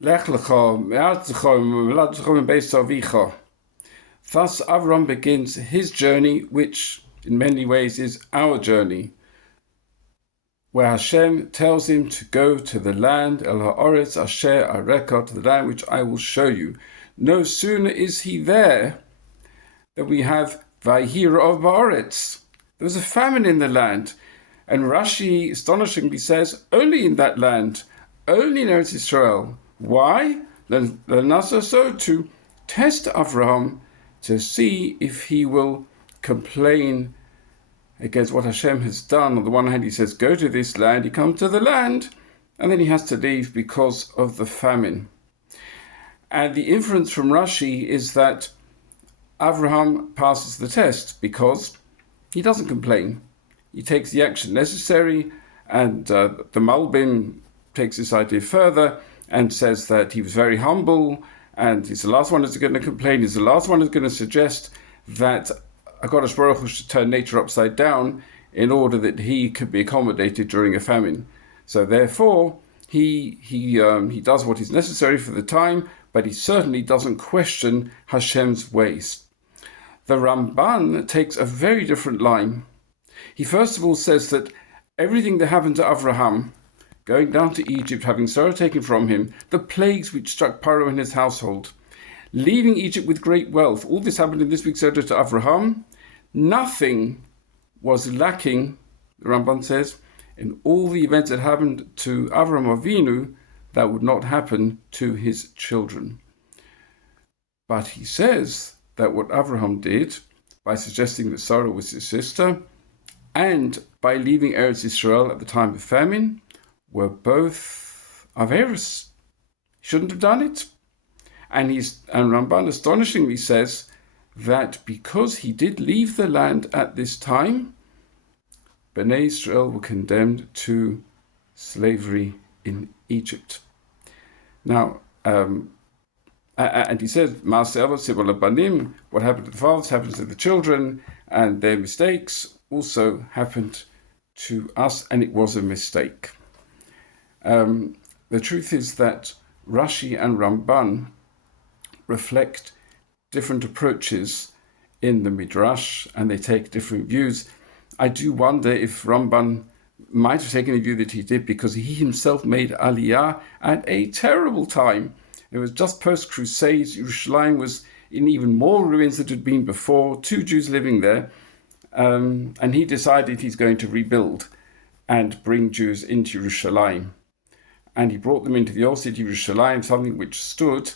Lech Lecha, Thus Avraham begins his journey, which in many ways is our journey, where Hashem tells him to go to the land, El Ha'oretz Asher Areka, to the land which I will show you. No sooner is he there than we have Vayhi of Ba'oretz. There was a famine in the land, and Rashi astonishingly says, only in that land, only in Eretz Israel. Why? So to test Avraham, to see if he will complain against what Hashem has done. On the one hand, he says, go to this land. He comes to the land, and then he has to leave because of the famine. And the inference from Rashi is that Avraham passes the test because he doesn't complain. He takes the action necessary, and the Malbim takes this idea further and says that he was very humble, and he's the last one who's going to complain. He's the last one who's going to suggest that HaKadosh Baruch Hu should turn nature upside down in order that he could be accommodated during a famine. So therefore, he does what is necessary for the time, but he certainly doesn't question Hashem's ways. The Ramban takes a very different line. He first of all says that everything that happened to Avraham, going down to Egypt, having Sarah taken from him, the plagues which struck Paro and his household, leaving Egypt with great wealth, all this happened in this week's Seder to Avraham. Nothing was lacking, the Ramban says, in all the events that happened to Avraham Avinu that would not happen to his children. But he says that what Avraham did, by suggesting that Sarah was his sister, and by leaving Eretz Israel at the time of famine, were both Averis. He shouldn't have done it. And Ramban astonishingly says that because he did leave the land at this time, Bnei Israel were condemned to slavery in Egypt. Now, and he says, what happened to the fathers happens to the children, and their mistakes also happened to us, and it was a mistake. The truth is that Rashi and Ramban reflect different approaches in the Midrash, and they take different views. I do wonder if Ramban might have taken a view that he did because he himself made Aliyah at a terrible time. It was just post-Crusades. Yerushalayim was in even more ruins than it had been before, 2 Jews living there, and he decided he's going to rebuild and bring Jews into Yerushalayim. And he brought them into the old city of Yerushalayim, something which stood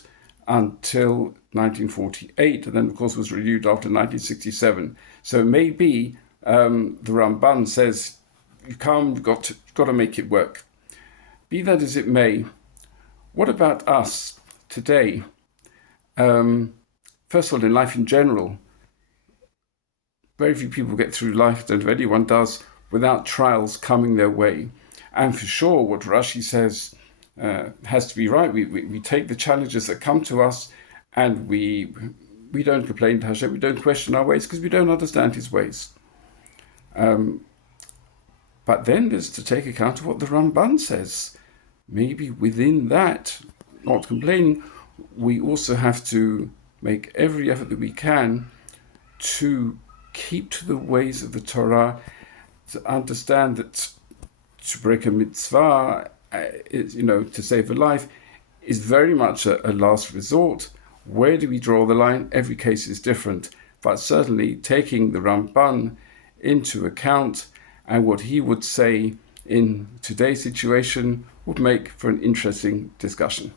until 1948, and then of course was renewed after 1967. So maybe the Ramban says, you've got to make it work. Be that as it may, what about us today? First of all, in life in general, very few people get through life, and if anyone does, without trials coming their way. And for sure, what Rashi says has to be right. We take the challenges that come to us, and we don't complain to Hashem, we don't question our ways because we don't understand his ways. But then there's to take account of what the Ramban says. Maybe within that, not complaining, we also have to make every effort that we can to keep to the ways of the Torah, to understand that to break a mitzvah, to save a life, is very much a last resort. Where do we draw the line? Every case is different, but certainly taking the Ramban into account and what he would say in today's situation would make for an interesting discussion.